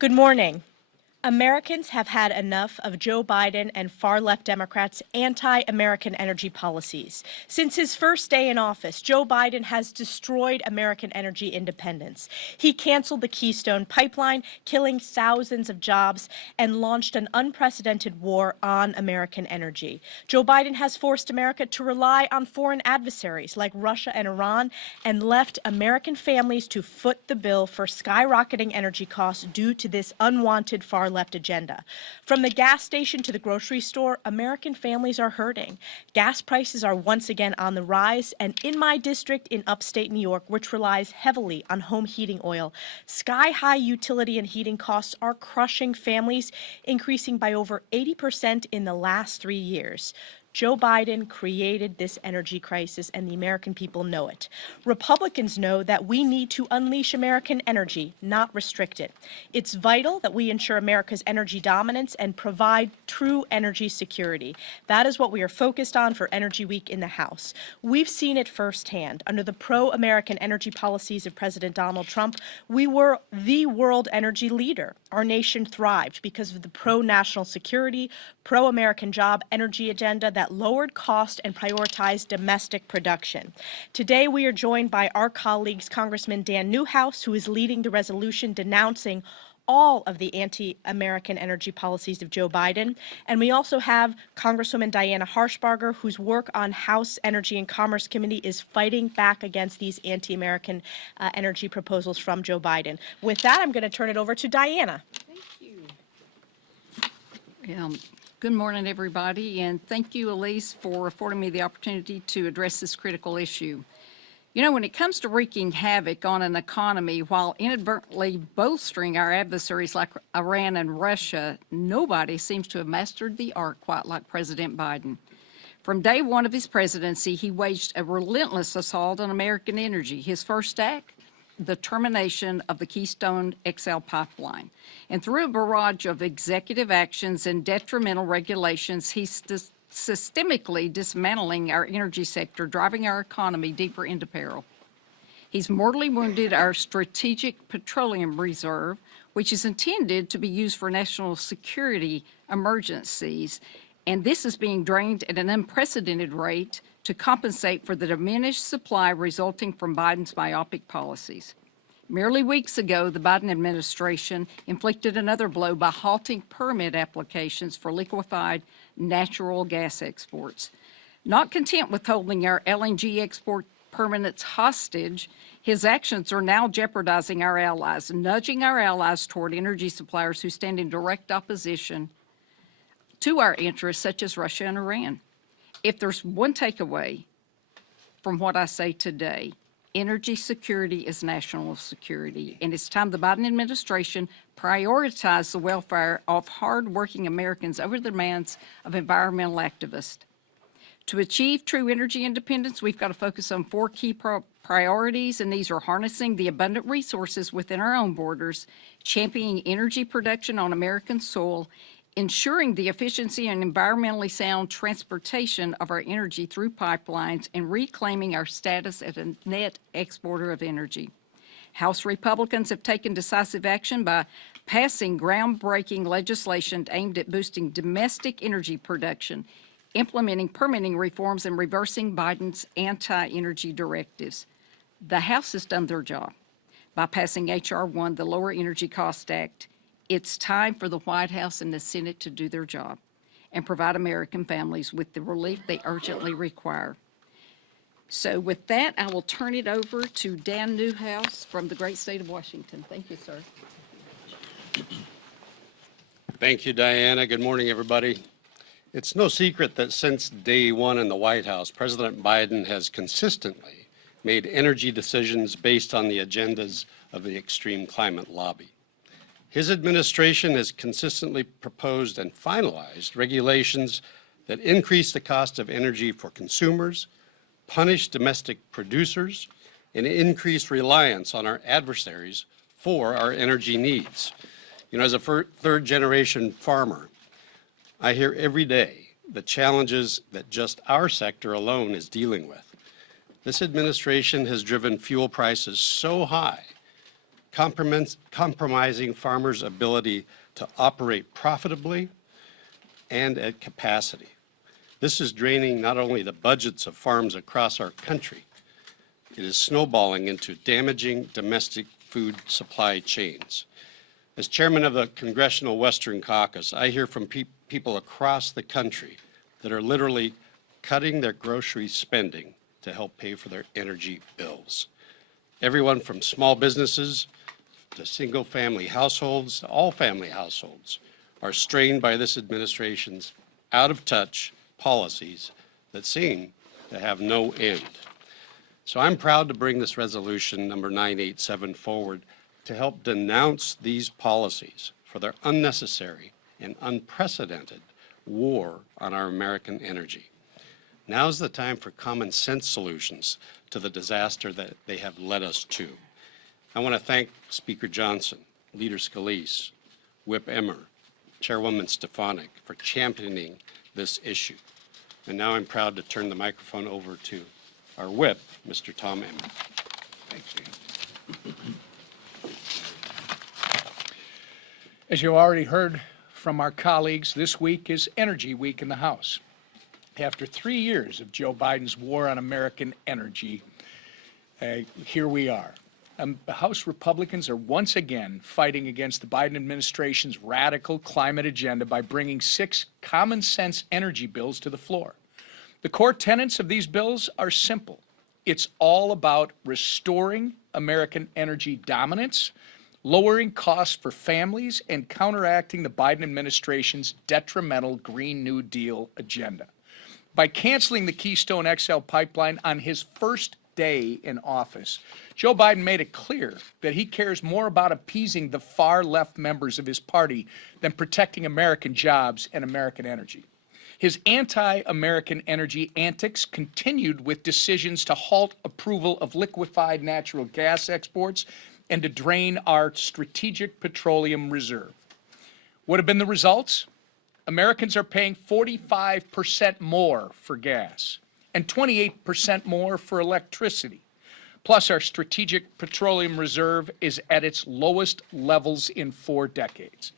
Good morning. Americans have had enough of Joe Biden and far-left Democrats' anti-American energy policies. Since his first day in office, Joe Biden has destroyed American energy independence. He canceled the Keystone Pipeline, killing thousands of jobs, and launched an unprecedented war on American energy. Joe Biden has forced America to rely on foreign adversaries like Russia and Iran, and left American families to foot the bill for skyrocketing energy costs due to this unwanted far-left agenda. From the gas station to the grocery store, American families are hurting. Gas prices are once again on the rise, and in my district in upstate New York, which relies heavily on home heating oil, sky-high utility and heating costs are crushing families, increasing by over 80% in the last 3 years. Joe Biden created this energy crisis, and the American people know it. Republicans know that we need to unleash American energy, not restrict it. It's vital that we ensure America's energy dominance and provide true energy security. That is what we are focused on for Energy Week in the House. We've seen it firsthand. Under the pro-American energy policies of President Donald Trump, we were the world energy leader. Our nation thrived because of the pro-national security, pro-American job energy agenda that lowered cost and prioritized domestic production. Today, we are joined by our colleagues, Congressman Dan Newhouse, who is leading the resolution denouncing all of the anti-American energy policies of Joe Biden. And we also have Congresswoman Diana Harshbarger, whose work on House Energy and Commerce Committee is fighting back against these anti-American energy proposals from Joe Biden. With that, I'm going to turn it over to Diana. Thank you. Good morning, everybody, and thank you, Elise, for affording me the opportunity to address this critical issue. You know, when it comes to wreaking havoc on an economy while inadvertently bolstering our adversaries like Iran and Russia, nobody seems to have mastered the art quite like President Biden. From day one of his presidency, he waged a relentless assault on American energy. His first act, the termination of the Keystone XL pipeline. And through a barrage of executive actions and detrimental regulations, he's systemically dismantling our energy sector, driving our economy deeper into peril. He's mortally wounded our strategic petroleum reserve, which is intended to be used for national security emergencies. And this is being drained at an unprecedented rate to compensate for the diminished supply resulting from Biden's myopic policies. Merely weeks ago, the Biden administration inflicted another blow by halting permit applications for liquefied natural gas exports. Not content with holding our LNG export permits hostage, his actions are now jeopardizing our allies, nudging our allies toward energy suppliers who stand in direct opposition to our interests, such as Russia and Iran. If there's one takeaway from what I say today, energy security is national security, and it's time the Biden administration prioritize the welfare of hard-working Americans over the demands of environmental activists. To achieve true energy independence, we've got to focus on four key priorities, and these are harnessing the abundant resources within our own borders, championing energy production on American soil, ensuring the efficiency and environmentally sound transportation of our energy through pipelines, and reclaiming our status as a net exporter of energy. House Republicans have taken decisive action by passing groundbreaking legislation aimed at boosting domestic energy production, implementing permitting reforms, and reversing Biden's anti-energy directives. The House has done their job by passing H.R. 1, the Lower Energy Cost Act. It's time for the White House and the Senate to do their job and provide American families with the relief they urgently require. So with that, I will turn it over to Dan Newhouse from the great state of Washington. Thank you, sir. Thank you, Diana. Good morning, everybody. It's no secret that since day one in the White House, President Biden has consistently made energy decisions based on the agendas of the extreme climate lobby. His administration has consistently proposed and finalized regulations that increase the cost of energy for consumers, punish domestic producers, and increase reliance on our adversaries for our energy needs. You know, as a third-generation farmer, I hear every day the challenges that just our sector alone is dealing with. This administration has driven fuel prices so high compromising farmers' ability to operate profitably and at capacity. This is draining not only the budgets of farms across our country, it is snowballing into damaging domestic food supply chains. As chairman of the Congressional Western Caucus, I hear from people across the country that are literally cutting their grocery spending to help pay for their energy bills. Everyone from small businesses to single-family households, to all family households, are strained by this administration's out-of-touch policies that seem to have no end. So I'm proud to bring this resolution number 987 forward to help denounce these policies for their unnecessary and unprecedented war on our American energy. Now's the time for common sense solutions to the disaster that they have led us to. I want to thank Speaker Johnson, Leader Scalise, Whip Emmer, Chairwoman Stefanik for championing this issue. And now I'm proud to turn the microphone over to our Whip, Mr. Tom Emmer. Thanks, Dan. As you already heard from our colleagues, this week is Energy Week in the House. After 3 years of Joe Biden's war on American energy, here we are. House Republicans are once again fighting against the Biden administration's radical climate agenda by bringing 6 common sense energy bills to the floor. The core tenets of these bills are simple. It's all about restoring American energy dominance, lowering costs for families, and counteracting the Biden administration's detrimental Green New Deal agenda. By canceling the Keystone XL pipeline on his first day in office, Joe Biden made it clear that he cares more about appeasing the far left members of his party than protecting American jobs and American energy. His anti-American energy antics continued with decisions to halt approval of liquefied natural gas exports and to drain our strategic petroleum reserve. What have been the results? Americans are paying 45% more for gas and 28% more for electricity. Plus, our strategic petroleum reserve is at its lowest levels in 4 decades.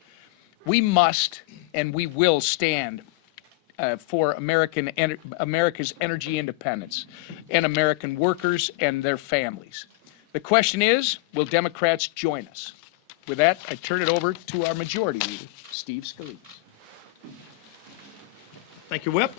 We must and we will stand for America's energy independence and American workers and their families. The question is, will Democrats join us? With that, I turn it over to our Majority Leader, Steve Scalise. Thank you, Whip.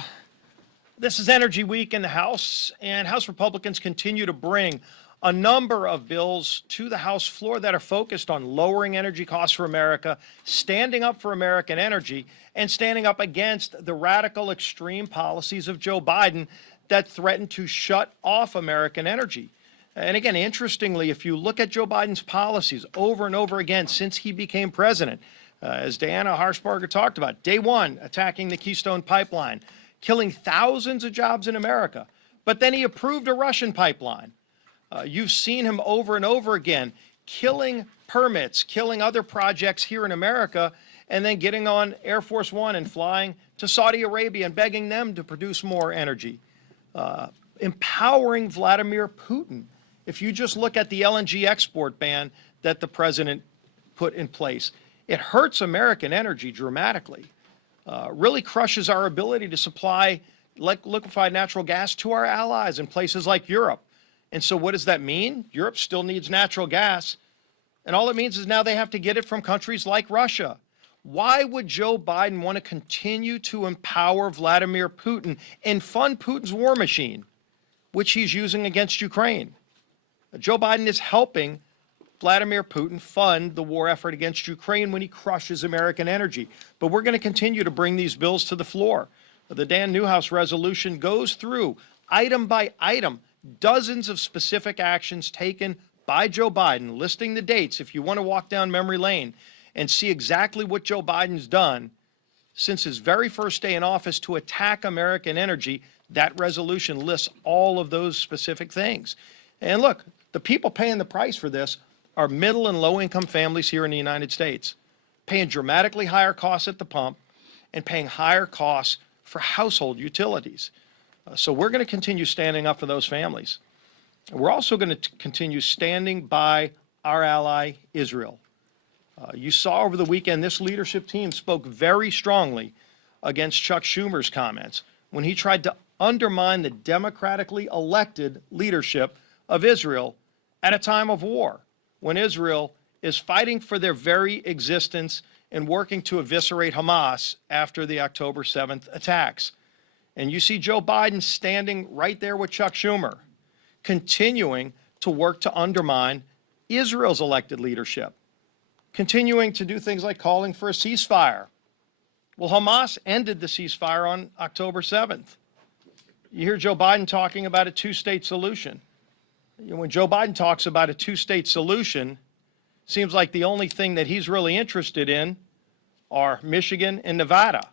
This is Energy Week in the House, and House Republicans continue to bring a number of bills to the House floor that are focused on lowering energy costs for America, standing up for American energy, and standing up against the radical extreme policies of Joe Biden that threaten to shut off American energy. And again, interestingly, if you look at Joe Biden's policies over and over again since he became president, as Diana Harshbarger talked about, day one, attacking the Keystone Pipeline, killing thousands of jobs in America. But then he approved a Russian pipeline. You've seen him over and over again killing permits, killing other projects here in America, and then getting on Air Force One and flying to Saudi Arabia and begging them to produce more energy. Empowering Vladimir Putin. If you just look at the LNG export ban that the president put in place, it hurts American energy dramatically, really crushes our ability to supply liquefied natural gas to our allies in places like Europe. And so what does that mean? Europe still needs natural gas. And all it means is now they have to get it from countries like Russia. Why would Joe Biden want to continue to empower Vladimir Putin and fund Putin's war machine, which he's using against Ukraine? Joe Biden is helping Vladimir Putin fund the war effort against Ukraine when he crushes American energy. But we're going to continue to bring these bills to the floor. The Dan Newhouse resolution goes through item by item dozens of specific actions taken by Joe Biden, listing the dates if you want to walk down memory lane and see exactly what Joe Biden's done since his very first day in office to attack American energy. That resolution lists all of those specific things. And look, the people paying the price for this are middle and low-income families here in the United States, paying dramatically higher costs at the pump and paying higher costs for household utilities. So we're going to continue standing up for those families. We're also going to continue standing by our ally, Israel. You saw over the weekend this leadership team spoke very strongly against Chuck Schumer's comments when he tried to undermine the democratically elected leadership of Israel at a time of war, when Israel is fighting for their very existence and working to eviscerate Hamas after the October 7th attacks. And you see Joe Biden standing right there with Chuck Schumer, continuing to work to undermine Israel's elected leadership, continuing to do things like calling for a ceasefire. Well, Hamas ended the ceasefire on October 7th. You hear Joe Biden talking about a two-state solution. When Joe Biden talks about a two-state solution, seems like the only thing that he's really interested in are Michigan and Nevada.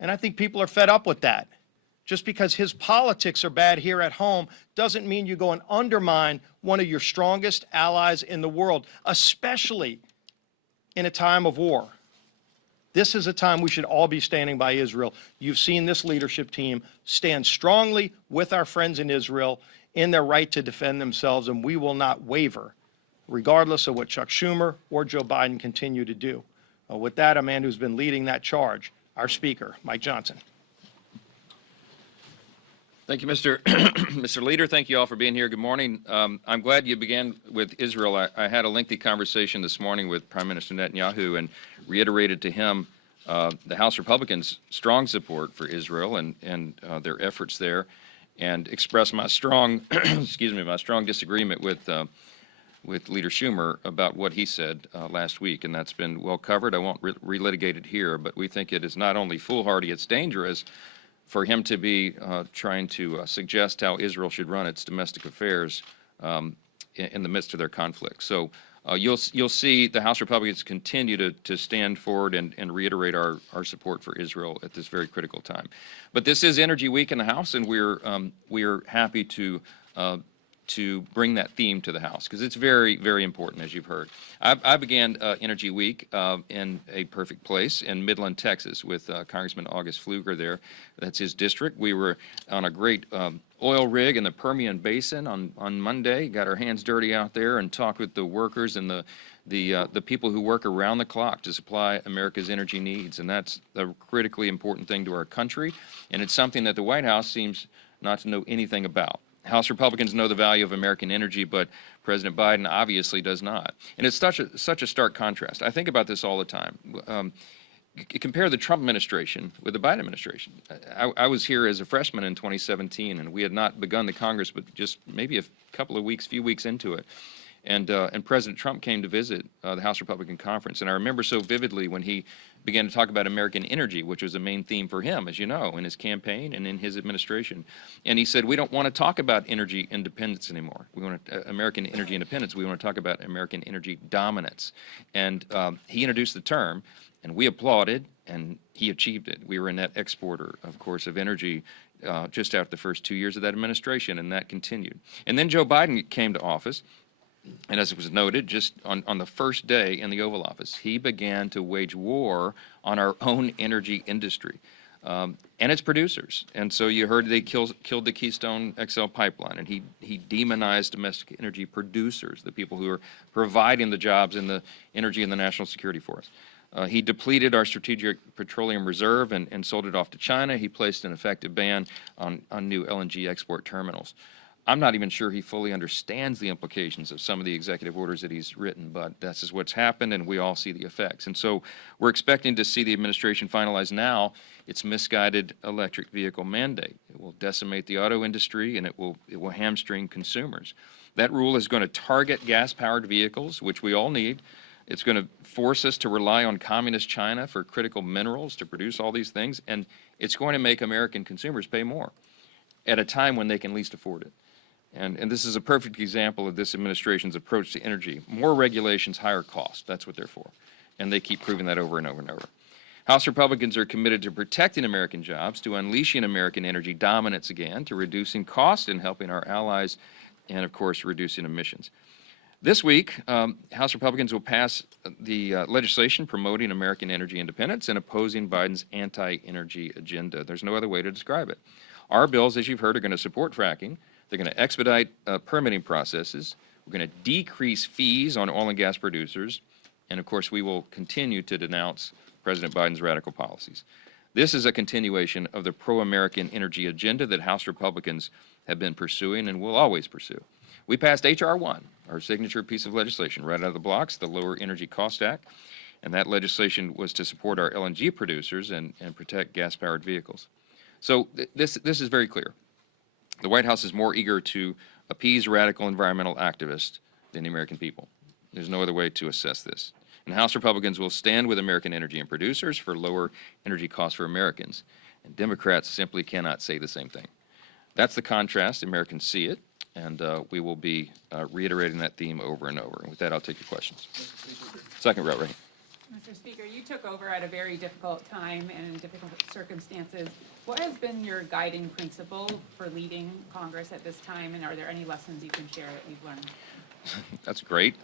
And I think people are fed up with that. Just because his politics are bad here at home doesn't mean you go and undermine one of your strongest allies in the world, especially in a time of war. This is a time we should all be standing by Israel. You've seen this leadership team stand strongly with our friends in Israel in their right to defend themselves, and we will not waver, regardless of what Chuck Schumer or Joe Biden continue to do. With that, a man who's been leading that charge, our Speaker, Mike Johnson. Thank you, Mr. Leader. Thank you all for being here. Good morning. I'm glad you began with Israel. I had a lengthy conversation this morning with Prime Minister Netanyahu and reiterated to him the House Republicans' strong support for Israel and their efforts there, and expressed my strong, my strong disagreement with Leader Schumer about what he said last week, and that's been well covered. I won't relitigate it here, but we think it is not only foolhardy, it's dangerous for him to be trying to suggest how Israel should run its domestic affairs in the midst of their conflict. So you'll see the House Republicans continue to stand forward and reiterate our support for Israel at this very critical time. But this is Energy Week in the House, and we're happy to bring that theme to the House, because it's very, very important, as you've heard. I began Energy Week in a perfect place in Midland, Texas, with Congressman August Pfluger there. That's his district. We were on a great oil rig in the Permian Basin on Monday, got our hands dirty out there and talked with the workers and the people who work around the clock to supply America's energy needs. And that's a critically important thing to our country, and it's something that the White House seems not to know anything about. House Republicans know the value of American energy, but President Biden obviously does not. And it's such a stark contrast. I think about this all the time. Compare the Trump administration with the Biden administration. I was here as a freshman in 2017, and we had not begun the Congress, but just maybe a few weeks into it. And President Trump came to visit the House Republican Conference. And I remember so vividly when he began to talk about American energy, which was a main theme for him, as you know, in his campaign and in his administration. And he said, we don't want to talk about energy independence anymore. We want American energy independence. We want to talk about American energy dominance. And he introduced the term, and we applauded, and he achieved it. We were a net exporter, of course, of energy just after the first 2 years of that administration, and that continued. And then Joe Biden came to office. And as it was noted, just on the first day in the Oval Office, he began to wage war on our own energy industry and its producers. And so you heard they killed the Keystone XL pipeline, and he demonized domestic energy producers, the people who are providing the jobs in the energy and the national security for us. He depleted our strategic petroleum reserve and sold it off to China. He placed an effective ban on new LNG export terminals. I'm not even sure he fully understands the implications of some of the executive orders that he's written, but that's just what's happened, and we all see the effects. And so we're expecting to see the administration finalize now its misguided electric vehicle mandate. It will decimate the auto industry, and it will hamstring consumers. That rule is going to target gas-powered vehicles, which we all need. It's going to force us to rely on communist China for critical minerals to produce all these things, and it's going to make American consumers pay more at a time when they can least afford it. And this is a perfect example of this administration's approach to energy. More regulations, higher cost. That's what they're for. And they keep proving that over and over and over. House Republicans are committed to protecting American jobs, to unleashing American energy dominance again, to reducing costs and helping our allies, and, of course, reducing emissions. This week, House Republicans will pass the legislation promoting American energy independence and opposing Biden's anti-energy agenda. There's no other way to describe it. Our bills, as you've heard, are going to support fracking. They're going to expedite permitting processes, We're going to decrease fees on oil and gas producers. And of course, we will continue to denounce President Biden's radical policies. This is a continuation of the pro-American energy agenda that House Republicans have been pursuing and will always pursue. We passed H.R. 1, our signature piece of legislation, right out of the blocks, the Lower Energy Cost Act. And that legislation was to support our LNG producers and protect gas-powered vehicles. So this is very clear. The White House is more eager to appease radical environmental activists than the American people. There's no other way to assess this. And House Republicans will stand with American energy and producers for lower energy costs for Americans. And Democrats simply cannot say the same thing. That's the contrast. Americans see it. And we will be reiterating that theme over and over. And with that, I'll take your questions. Second row, right. Mr. Speaker, you took over at a very difficult time and in difficult circumstances. What has been your guiding principle for leading Congress at this time, and are there any lessons you can share that you've learned? That's great.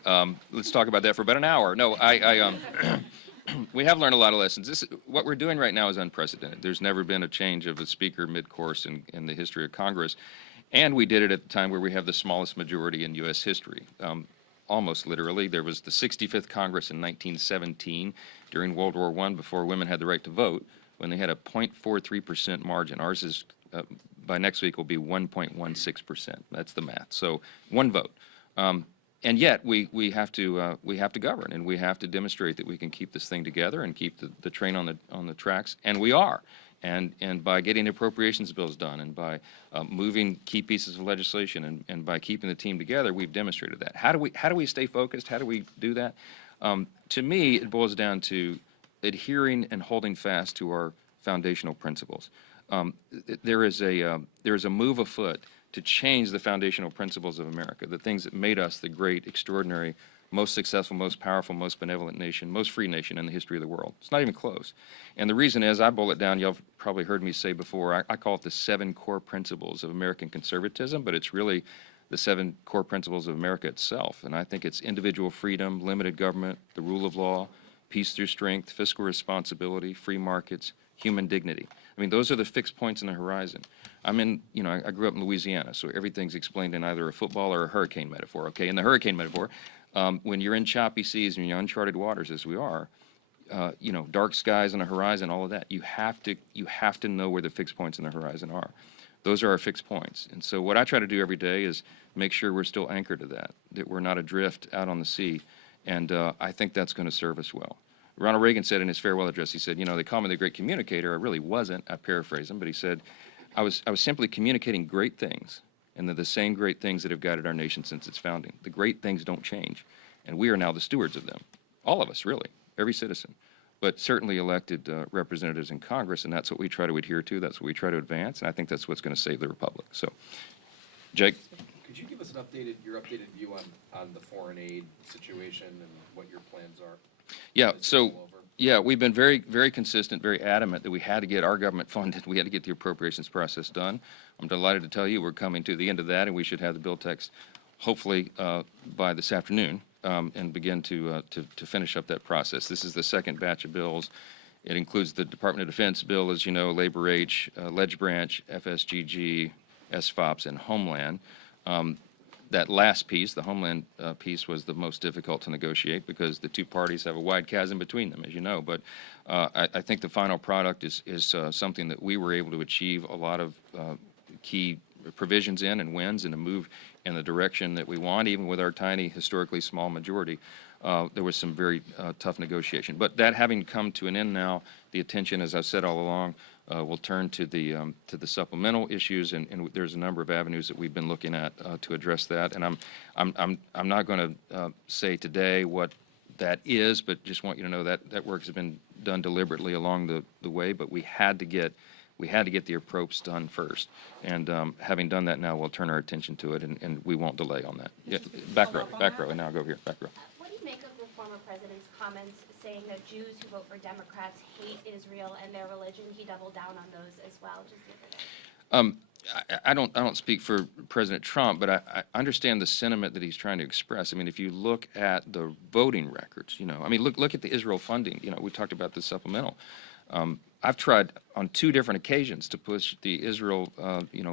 Let's talk about that for about an hour. No, we have learned a lot of lessons. What we're doing right now is unprecedented. There's never been a change of a speaker mid-course in the history of Congress, and we did it at the time where we have the smallest majority in U.S. history. Almost literally. There was the 65th Congress in 1917 during World War I, before women had the right to vote, when they had a 0.43% margin. Ours is, by next week, will be 1.16%. That's the math. So one vote. And yet we have to govern, and we have to demonstrate that we can keep this thing together and keep the train on the tracks, and we are. And by getting appropriations bills done, and by moving key pieces of legislation, and by keeping the team together, we've demonstrated that. How do we stay focused? How do we do that? To me, it boils down to adhering and holding fast to our foundational principles. There is a move afoot to change the foundational principles of America, the things that made us the great, extraordinary, most successful, most powerful, most benevolent nation, most free nation in the history of the world. It's not even close. And the reason is, I boil it down, y'all have probably heard me say before, I call it the 7 core principles of American conservatism, but it's really the 7 core principles of America itself. And I think it's individual freedom, limited government, the rule of law, peace through strength, fiscal responsibility, free markets, human dignity. I mean, those are the fixed points in the horizon. I grew up in Louisiana, so everything's explained in either a football or a hurricane metaphor, okay? In the hurricane metaphor, when you're in choppy seas and you're in uncharted waters, as we are, dark skies on the horizon, all of that, you have to know where the fixed points in the horizon are. Those are our fixed points. And so what I try to do every day is make sure we're still anchored to that we're not adrift out on the sea. And I think that's going to serve us well. Ronald Reagan said in his farewell address, he said, they call me the great communicator. I really wasn't. I paraphrase him, but he said, I was simply communicating great things, and they're the same great things that have guided our nation since its founding. The great things don't change, and we are now the stewards of them. All of us, really, every citizen, but certainly elected representatives in Congress, and that's what we try to adhere to. That's what we try to advance, and I think that's what's going to save the republic. So, Jake? Could you give us your updated view on the foreign aid situation and what your plans are? Yeah, so, yeah, we've been very, very consistent, very adamant that we had to get our government funded. We had to get the appropriations process done. I'm delighted to tell you we're coming to the end of that, and we should have the bill text hopefully by this afternoon, and begin to finish up that process. This is the second batch of bills. It includes the Department of Defense bill, as you know, Labor H, Ledge Branch, FSGG, SFOPS, and Homeland. That last piece, the Homeland piece, was the most difficult to negotiate because the two parties have a wide chasm between them, as you know. But I think the final product is something that we were able to achieve a lot of key provisions in and wins, and to move in the direction that we want, even with our tiny, historically small majority. There was some very tough negotiation. But that having come to an end now, the attention, as I've said all along, will turn to the supplemental issues, and there's a number of avenues that we've been looking at to address that. And I'm not going to say today what that is, but just want you to know that that work has been done deliberately along the way. But we had to get the approach done first, and having done that now, we'll turn our attention to it, and we won't delay on that. Yeah, back row, and now go here, back row. What do you make of the former president's comments saying that Jews who vote for Democrats hate Israel and their religion? He doubled down on those as well just the other day. I don't speak for President Trump, but I understand the sentiment that he's trying to express. I mean, if you look at the voting records, look at the Israel funding. We talked about the supplemental. I've tried on 2 different occasions to push the Israel,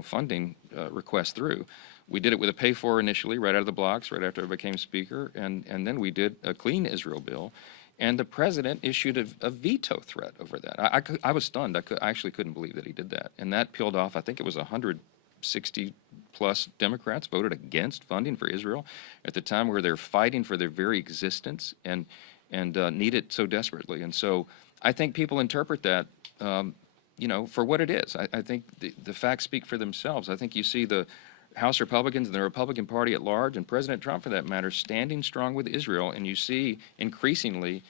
funding request through. We did it with a pay-for initially, right out of the blocks, right after I became Speaker, and then we did a clean Israel bill, and the President issued a veto threat over that. I was stunned. I actually couldn't believe that he did that, and that peeled off, I think it was 160-plus Democrats voted against funding for Israel at the time where they're fighting for their very existence and need it so desperately. And so I think people interpret that, for what it is. I think the facts speak for themselves. I think you see the House Republicans and the Republican Party at large, and President Trump, for that matter, standing strong with Israel, and you see an increasingly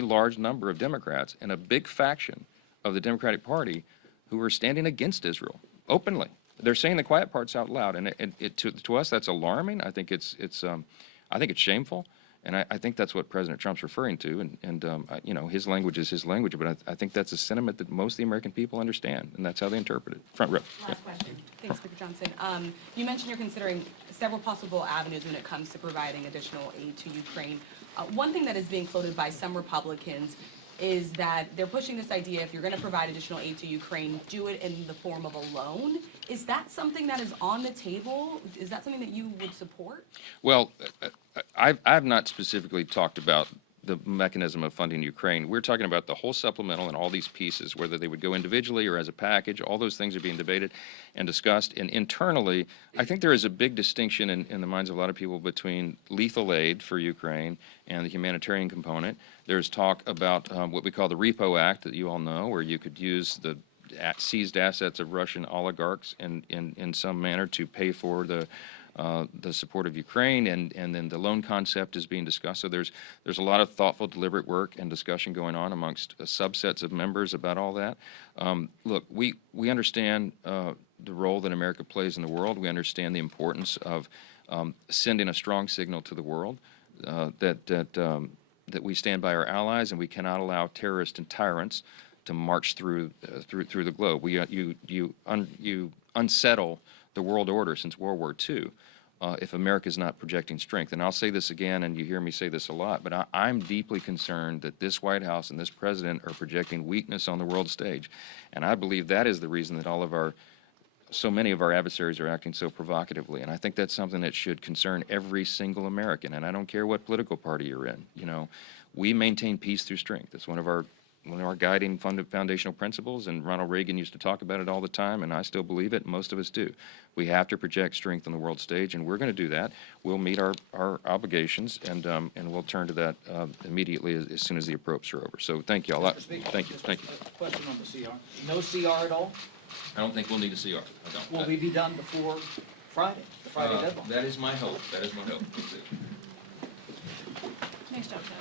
large number of Democrats and a big faction of the Democratic Party who are standing against Israel openly. They're saying the quiet parts out loud, and to us that's alarming. I think it's shameful. And I think that's what President Trump's referring to, and his language is his language, but I think that's a sentiment that most of the American people understand, and that's how they interpret it. Front row. Last question. Thanks, Speaker Johnson. You mentioned you're considering several possible avenues when it comes to providing additional aid to Ukraine. One thing that is being floated by some Republicans is that they're pushing this idea, if you're going to provide additional aid to Ukraine, do it in the form of a loan. Is that something that is on the table? Is that something that you would support? Well, I've not specifically talked about the mechanism of funding Ukraine. We're talking about the whole supplemental and all these pieces, whether they would go individually or as a package. All those things are being debated and discussed. And internally, I think there is a big distinction in the minds of a lot of people between lethal aid for Ukraine and the humanitarian component. There's talk about what we call the Repo Act that you all know, where you could use the seized assets of Russian oligarchs in some manner to pay for the support of Ukraine, and then the loan concept is being discussed. So there's a lot of thoughtful, deliberate work and discussion going on amongst subsets of members about all that. Look, we understand the role that America plays in the world. We understand the importance of sending a strong signal to the world that we stand by our allies, and we cannot allow terrorists and tyrants to march through the globe. You unsettle the world order since World War II if America is not projecting strength. And I'll say this again, and you hear me say this a lot, but I'm deeply concerned that this White House and this president are projecting weakness on the world stage. And I believe that is the reason that so many of our adversaries are acting so provocatively. And I think that's something that should concern every single American. And I don't care what political party you're in. We maintain peace through strength. It's one of our guiding foundational principles, and Ronald Reagan used to talk about it all the time, and I still believe it, and most of us do. We have to project strength on the world stage, and we're going to do that. We'll meet our obligations, and we'll turn to that immediately as soon as the appropriations are over. So thank you all. Thank you. Question on the CR. No CR at all? I don't think we'll need a CR. I don't. Will we be done before Friday, the Friday deadline? That is my hope. That is my hope. Nice job, Ted.